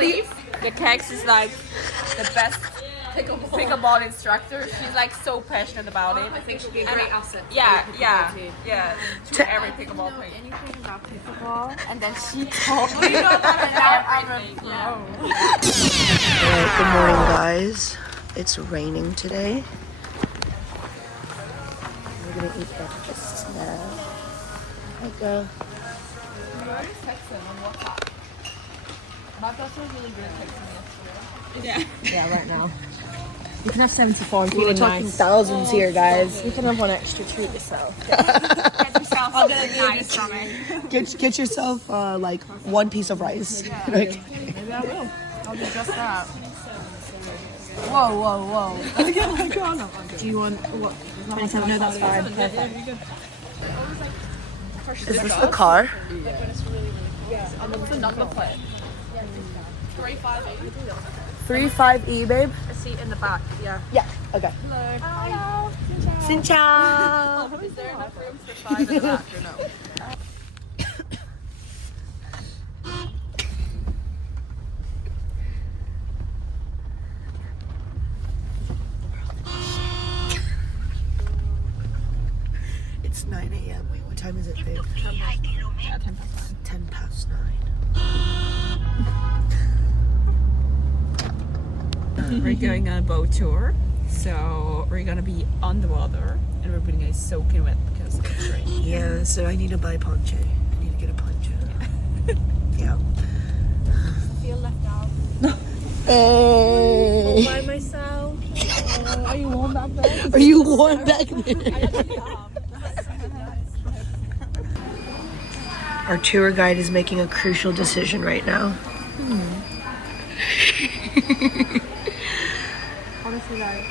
The Kex is like the best pickleball instructor. She's like so passionate about it. I think she'll be a great asset. Yeah. To every pickleball player. Anything about pickleball? And then she told me about everything. Alright, good morning, guys. It's raining today. We're gonna eat breakfast now. Hi, girl. You already texted him on WhatsApp. My daughter was really good at texting yesterday. Yeah, right now. You can have 74 if We're you're talking nice. thousands here, guys. You can have one extra, treat yourself. I'll do it nice from it. Get yourself like one piece of rice. Like, Maybe I will. I'll do just that. Whoa. Do you want what? 27? No, that's fine. Perfect. is this the car? What's the number plate? 358. 35E, babe? A seat in the back, yeah. Yeah, okay. Hello. Xin chào. Is there enough room for 5 in the back or no? It's 9 a.m. Wait, what time is it, babe? Yeah, 10 past 9. 10 past 9. We're going on a boat tour, so we're gonna be on the water and we're getting soaking wet because of the rain. Yeah, so I need to buy poncho. I need to get a poncho. Yeah. Feel left out. Hey. By myself. Are you warm back there? Are you warm back there? Our tour guide is making a crucial decision right now. Honestly, like.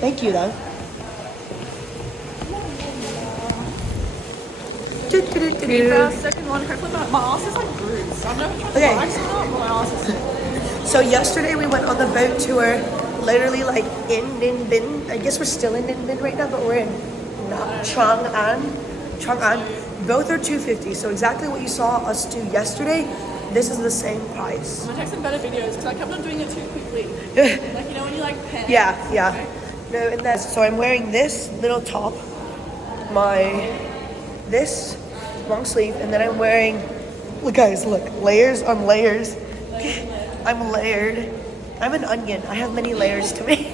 Thank you, though. Second one, hopefully my ass is like bruised. I don't know if it's Okay. or not, but my ass is So yesterday we went on the boat tour, literally like in Ninh Binh. I guess we're still in Ninh Binh right now, but we're in Trang An. Both are $250. So exactly what you saw us do yesterday, this is the same price. I'm gonna take some better videos because I kept on doing it too quickly. Like, you know when you like pen? Yeah. No, and that's so I'm wearing this little top, this long sleeve, and then I'm wearing, look guys, look, layers on layers. I'm layered. I'm an onion. I have many layers to me.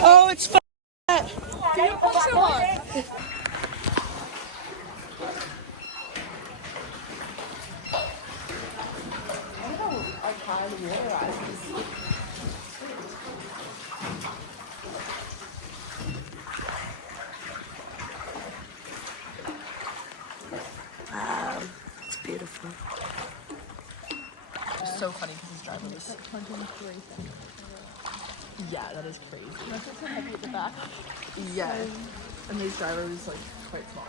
Oh, it's fun. Wow, it's beautiful. It's so funny because his driver was yeah, that is crazy. That's so heavy at the back. Yeah, and his driver was like quite small.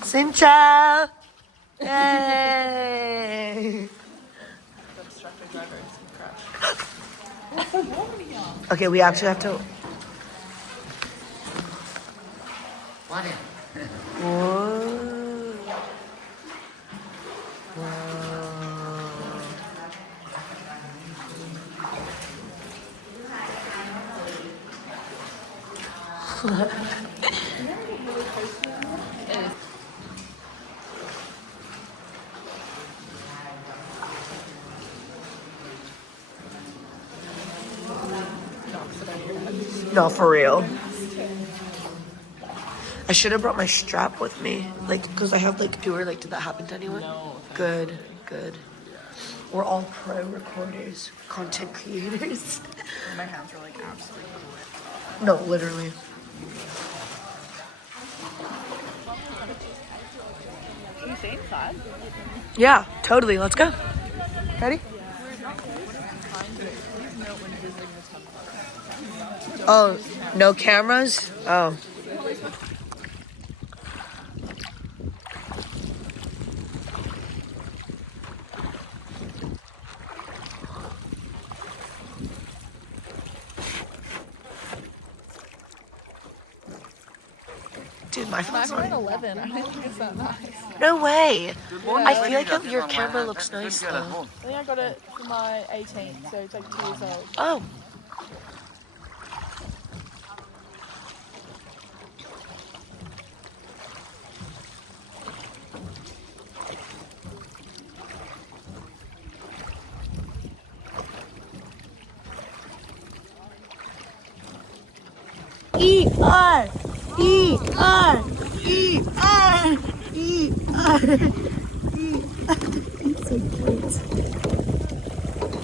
Xin chào. Yay. The instructor driver is gonna crash. Okay, we actually have to. Whoa. No, for real. I should have brought my strap with me, like, because I have like tour. Like, did that happen to anyone? No. Good. We're all pro recorders, content creators. My hands are like absolutely wet. No, literally. Can you stay inside? Yeah, totally. Let's go. Ready? Oh, no cameras? Oh. Dude, my phone's I'm fine. 11. I don't think it's that nice. No way. I feel like your camera looks nice though. I think I got it for my 18th, so it's like 2 years old. Oh. E-R, E-R, E-R, E-R. It's so cute.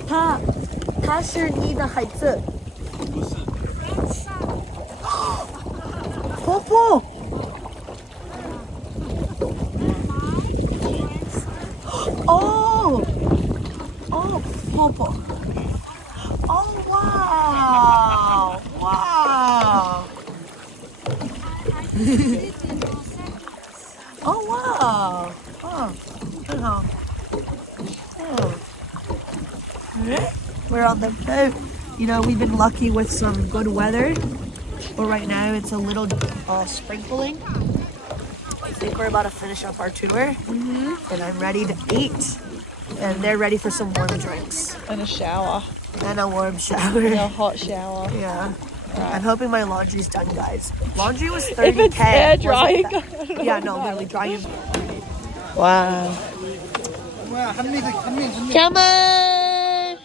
他是你的孩子。婆婆。Oh, oh, 婆婆。Oh wow, wow. Oh wow. Oh, oh. Oh. We're on the boat. You know, we've been lucky with some good weather, but right now it's a little sprinkling. I think we're about to finish up our tour, and I'm ready to eat. And they're ready for some warm drinks. And a shower. And a warm shower. And a hot shower. Yeah. Right. I'm hoping my laundry's done, guys. Laundry was 30K. If it's air drying. Yeah, no, literally drying. Wow. Come on!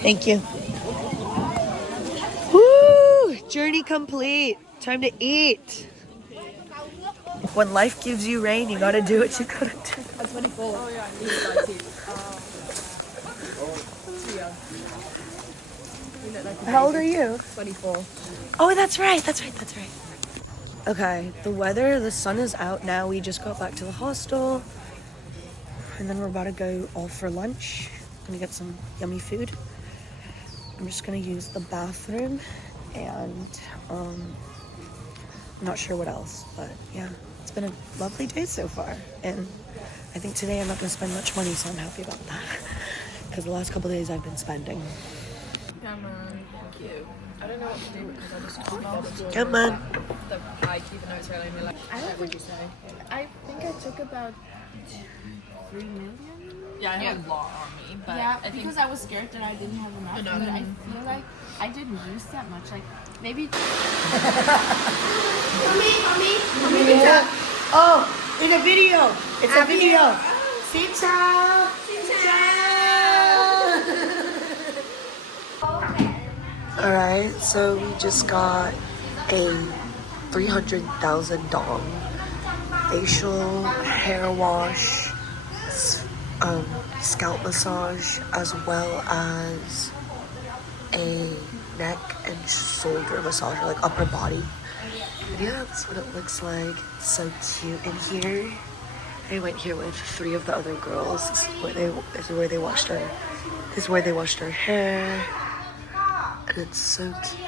Thank you. Woo! Journey complete. Time to eat. When life gives you rain, you gotta do what you gotta do. I'm 24. Oh yeah, I need to How old are you? 24. Oh, that's right. Okay, the sun is out now. We just got back to the hostel. And then we're about to go off for lunch. Gonna get some yummy food. I'm just gonna use the bathroom and I'm not sure what else, but yeah, it's been a lovely day so far. And I think today I'm not gonna spend much money, so I'm happy about that. Because the last couple of days I've been spending. Come on. Thank you. I don't know what to do because I just can't bother to Come on. the hike, even though it's really only like, what would you say? I think I took about 3 million. Yeah, I have a lot on me, but Yeah, I think because I was scared that I didn't have enough, No. but I feel like I didn't use that much. Like maybe. Oh, in a video. It's a video. Xin chào. Alright, so we just got a 300,000 dong facial, hair wash, scalp massage, as well as a neck and shoulder massage, or like upper body. And yeah, that's what it looks like. It's so cute in here. I went here with 3 of the other girls. This is where they washed our hair. And it's so cute.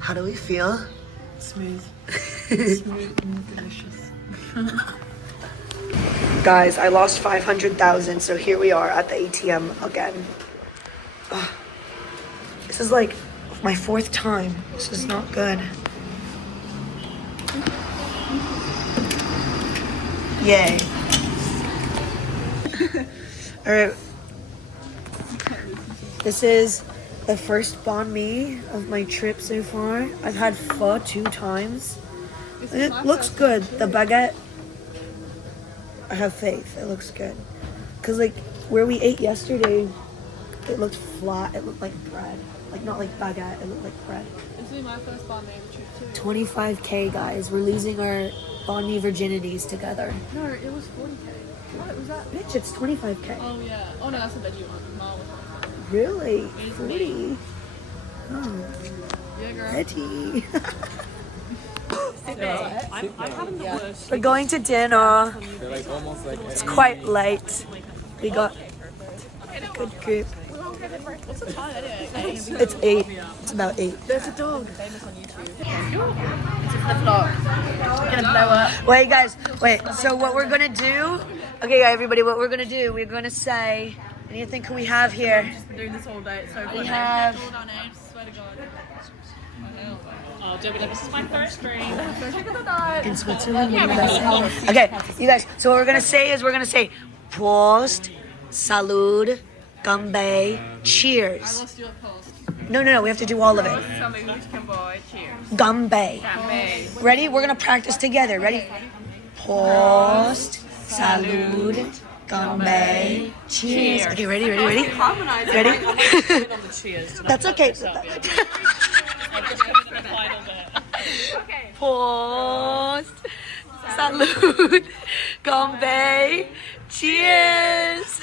How do we feel? Smooth. Smooth and delicious. Guys, I lost 500,000, so here we are at the ATM again. Ugh. This is like my 4th time. This is not good. Yay. Alright. This is the first banh mi of my trip so far. I've had pho 2 times. It looks good. The baguette, I have faith. It looks good. Because like where we ate yesterday, it looked flat. It looked like bread. Like not like baguette. It looked like bread. This is my first banh mi trip too. 25K, guys. We're losing our banh mi virginities together. No, it was 40K. What was that? Bitch, it's 25K. Oh yeah. Oh no, that's a veggie one. Mine was 25. Really? 40? Oh, Yeah, girl. Betty. I'm having the worst. We're going to dinner. It's quite late. We got a good group. What's the time anyway? It's 8. It's about 8. There's a dog. Famous on YouTube. It's the vlog. We're gonna blow up. Wait, guys. Wait. So what we're gonna do Okay, everybody, what we're gonna do, we're gonna say, I need to think who we have here. I've been doing this all day. It's so funny. We have, Swear to God. Oh, don't be like, this is my first drink. in Switzerland, what do you guys say? Okay, you guys, so what we're gonna say is we're gonna say, Prost, Salud, Gambay, Cheers. Lost you at post. No, we have to do all of it. Something which can buy. Cheers. Gambay. Campaign. Ready? We're gonna practice together. Ready? Prost, Salud, Gambay, Cheers. Okay, ready? Harmonize. Ready? On the cheers. That's okay. I'm just coming to the final bit. Prost, Salud, Gambay, Cheers.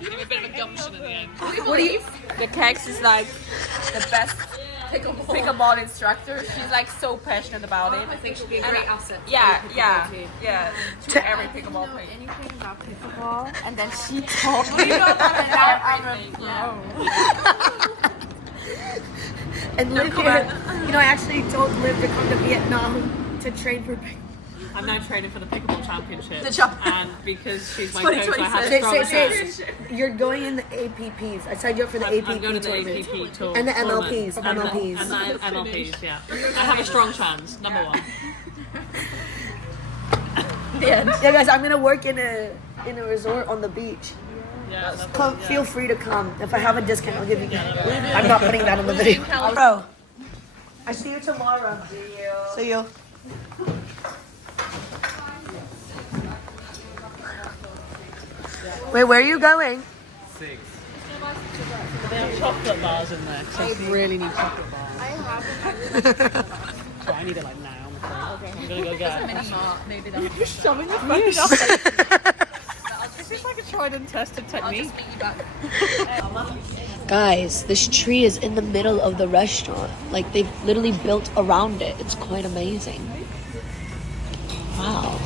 Give me a bit of a gumption at the end. What do you? The Kex is like the best pickleball instructor. She's like so passionate about it. I think she'll be a great asset. Yeah. To every pickleball player. Anything about pickleball, and then she told me about it, and now I'm And Liv here, you know, I actually told Liv to come to Vietnam to train for pickleball. I'm now training for the pickleball championship. job. And because she's my coach, I have Say, strong say, hands. say, you're going in the APPs. I signed you up for the APP I'm going to the tournament. APP tour. And the tournament. MLPs, And MLPs. the MLPs, yeah. I have a strong chance, number one. Yeah, guys, I'm gonna work in a resort on the beach. Yeah, Come, feel free to come. If I have a discount, I'll give you. I'm not putting that on the video. Bro, I see you tomorrow. See you. Wait, where are you going? They have chocolate bars in there, because I really need chocolate bars. So I need it like now, I'm afraid. I'm going to go get it. Maybe that's You're shoving your face up. Is this like a tried and tested technique? Guys, this tree is in the middle of the restaurant. Like, they've literally built around it. It's quite amazing. Wow.